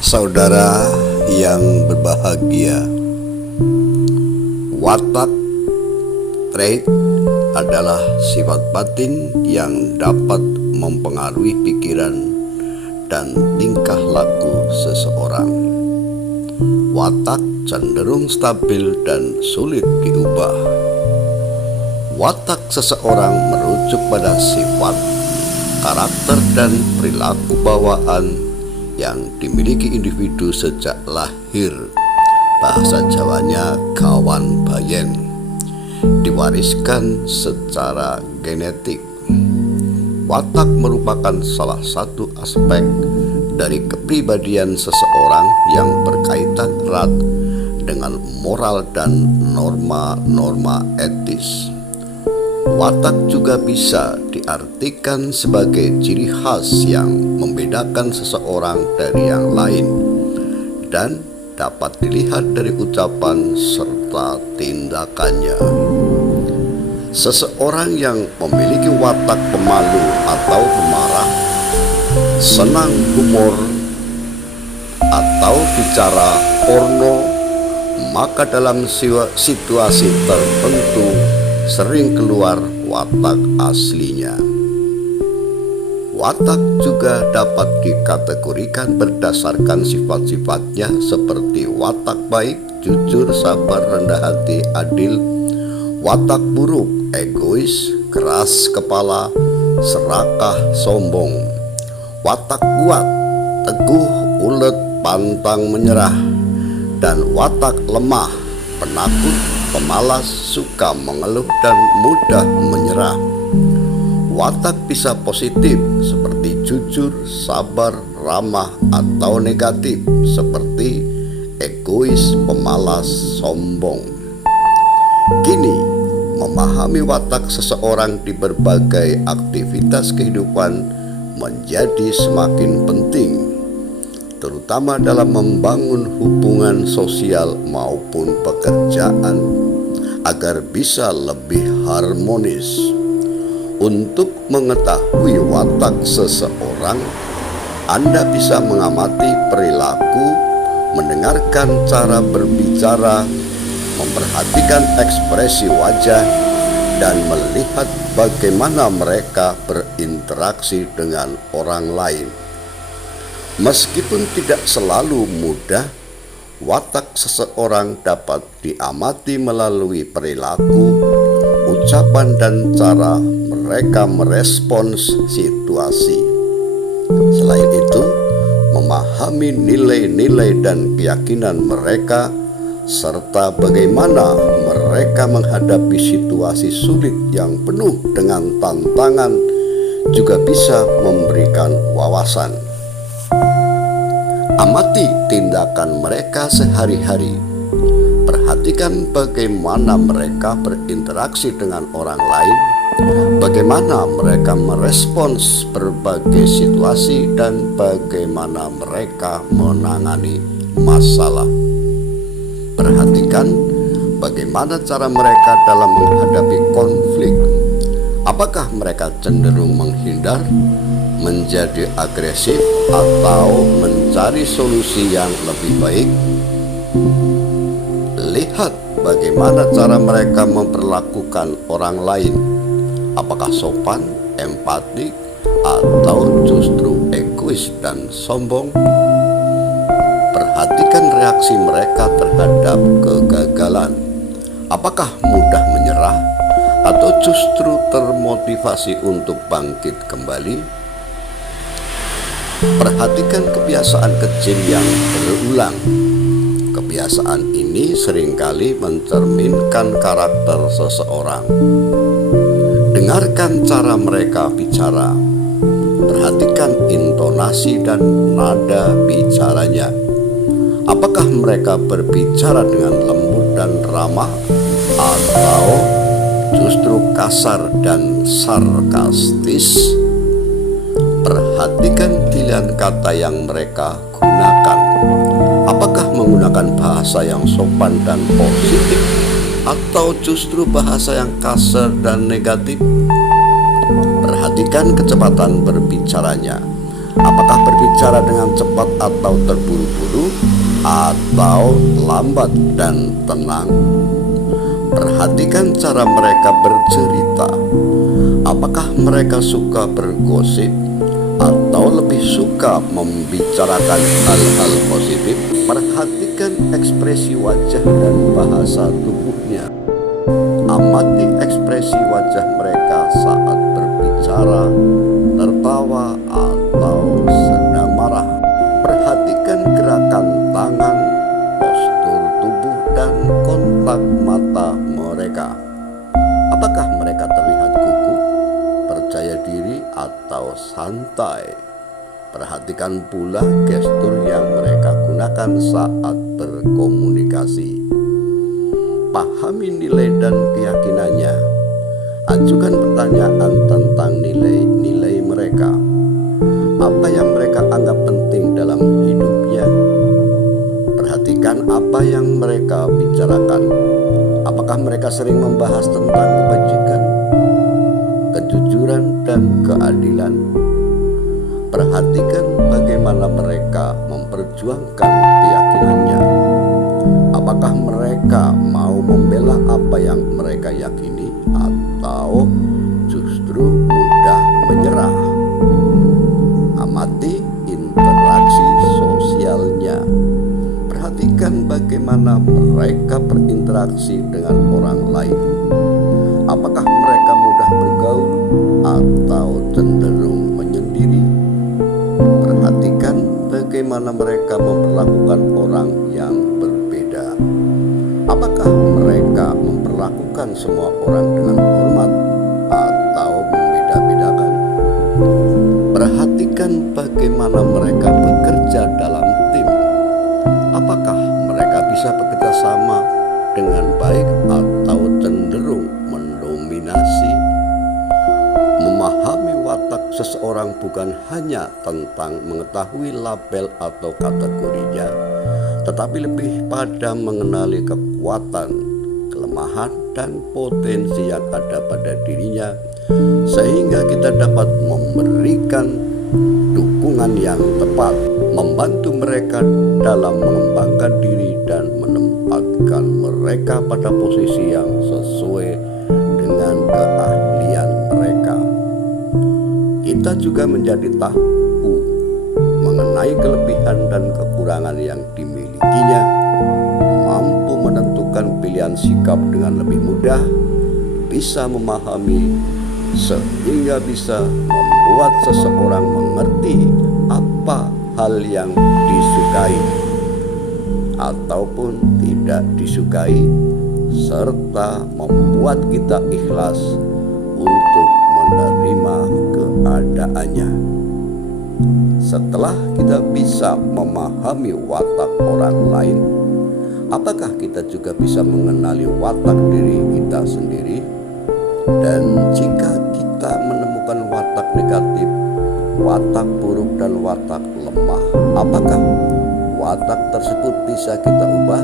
Saudara yang berbahagia, watak trait adalah sifat batin yang dapat mempengaruhi pikiran dan tingkah laku seseorang. Watak cenderung stabil dan sulit diubah. Watak seseorang merujuk pada sifat, karakter, dan perilaku bawaan yang dimiliki individu sejak lahir. Bahasa Jawanya kawan bayen, diwariskan secara genetik. Watak merupakan salah satu aspek dari kepribadian seseorang yang berkaitan erat dengan moral dan norma-norma etis. Watak juga bisa diartikan sebagai ciri khas yang membedakan seseorang dari yang lain dan dapat dilihat dari ucapan serta tindakannya. Seseorang yang memiliki watak pemalu atau pemarah, senang humor, atau bicara porno, maka dalam situasi tertentu sering keluar watak aslinya. Watak juga dapat dikategorikan berdasarkan sifat-sifatnya seperti watak baik, jujur, sabar, rendah hati, adil. Watak buruk, egois, keras kepala, serakah, sombong. Watak kuat, teguh, ulet, pantang menyerah. Dan watak lemah, penakut, pemalas, suka mengeluh, dan mudah menyerah. Watak bisa positif seperti jujur, sabar, ramah, atau negatif seperti egois, pemalas, sombong. Kini, memahami watak seseorang di berbagai aktivitas kehidupan menjadi semakin penting, terutama dalam membangun hubungan sosial maupun pekerjaan agar bisa lebih harmonis. Untuk mengetahui watak seseorang, Anda bisa mengamati perilaku, mendengarkan cara berbicara, memperhatikan ekspresi wajah, dan melihat bagaimana mereka berinteraksi dengan orang lain. Meskipun tidak selalu mudah, watak seseorang dapat diamati melalui perilaku, ucapan, dan cara mereka merespons situasi. Selain itu, memahami nilai-nilai dan keyakinan mereka serta bagaimana mereka menghadapi situasi sulit yang penuh dengan tantangan juga bisa memberikan wawasan. Amati tindakan mereka sehari-hari. Perhatikan bagaimana mereka berinteraksi dengan orang lain, bagaimana mereka merespons berbagai situasi, dan bagaimana mereka menangani masalah. Perhatikan bagaimana cara mereka dalam menghadapi konflik. Apakah mereka cenderung menghindar, menjadi agresif, atau mencari solusi yang lebih baik? Lihat bagaimana cara mereka memperlakukan orang lain. Apakah sopan, empatik, atau justru egois dan sombong? Perhatikan reaksi mereka terhadap kegagalan. Apakah mudah menyerah atau justru termotivasi untuk bangkit kembali? Perhatikan kebiasaan kecil yang berulang. Kebiasaan ini seringkali mencerminkan karakter seseorang. Dengarkan cara mereka bicara. Perhatikan intonasi dan nada bicaranya. Apakah mereka berbicara dengan lembut dan ramah, atau justru kasar dan sarkastis? Perhatikan pilihan kata yang mereka gunakan. Apakah menggunakan bahasa yang sopan dan positif, atau justru bahasa yang kasar dan negatif? Perhatikan kecepatan berbicaranya. Apakah berbicara dengan cepat atau terburu-buru, atau lambat dan tenang? Perhatikan cara mereka bercerita. Apakah mereka suka bergosip atau lebih suka membicarakan hal-hal positif? Perhatikan ekspresi wajah dan bahasa tubuhnya. Amati ekspresi wajah mereka saat berbicara, tertawa, atau sedang marah. Perhatikan gerakan tangan, postur tubuh, dan kontak mata mereka. Apakah mereka terlihat gugup, percaya diri, atau santai? Perhatikan pula gestur yang mereka gunakan saat berkomunikasi. Pahami nilai dan keyakinannya. Ajukan pertanyaan tentang nilai-nilai mereka. Apa yang mereka anggap penting dalam hidupnya? Perhatikan apa yang mereka bicarakan. Apakah mereka sering membahas tentang kebajikan, kejujuran, dan keadilan? Perhatikan bagaimana mereka memperjuangkan keyakinannya. Apakah mereka mau membela apa yang mereka yakini atau justru mudah menyerah? Amati interaksi sosialnya. Perhatikan bagaimana mereka berinteraksi dengan orang lain. Apakah mereka mudah bergaul atau cenderung menyendiri? Perhatikan bagaimana mereka memperlakukan orang yang berbeda. Apakah mereka memperlakukan semua orang dengan hormat atau membeda-bedakan? Perhatikan bagaimana mereka bekerja dalam tim. Apakah mereka bisa bekerja sama dengan baik atau cenderung mendominasi? Memahami watak seseorang bukan hanya tentang mengetahui label atau kategorinya, tetapi lebih pada mengenali kekuatan, kelemahan, dan potensi yang ada pada dirinya, sehingga kita dapat memberikan dukungan yang tepat, membantu mereka dalam mengembangkan diri dan menempatkan mereka pada posisi yang sesuai dengan keahlian mereka. Kita juga menjadi tahu mengenai kelebihan dan kekurangan yang dimilikinya, mampu menentukan pilihan sikap dengan lebih mudah, bisa memahami sehingga bisa membuat seseorang mengerti apa hal yang disukai ataupun tidak disukai, serta membuat kita ikhlas untuk menerima keadaannya. Setelah kita bisa memahami watak orang lain, apakah kita juga bisa mengenali watak diri kita sendiri? Dan jika kita menemukan watak negatif, watak buruk, dan watak lemah, apakah watak tersebut bisa kita ubah?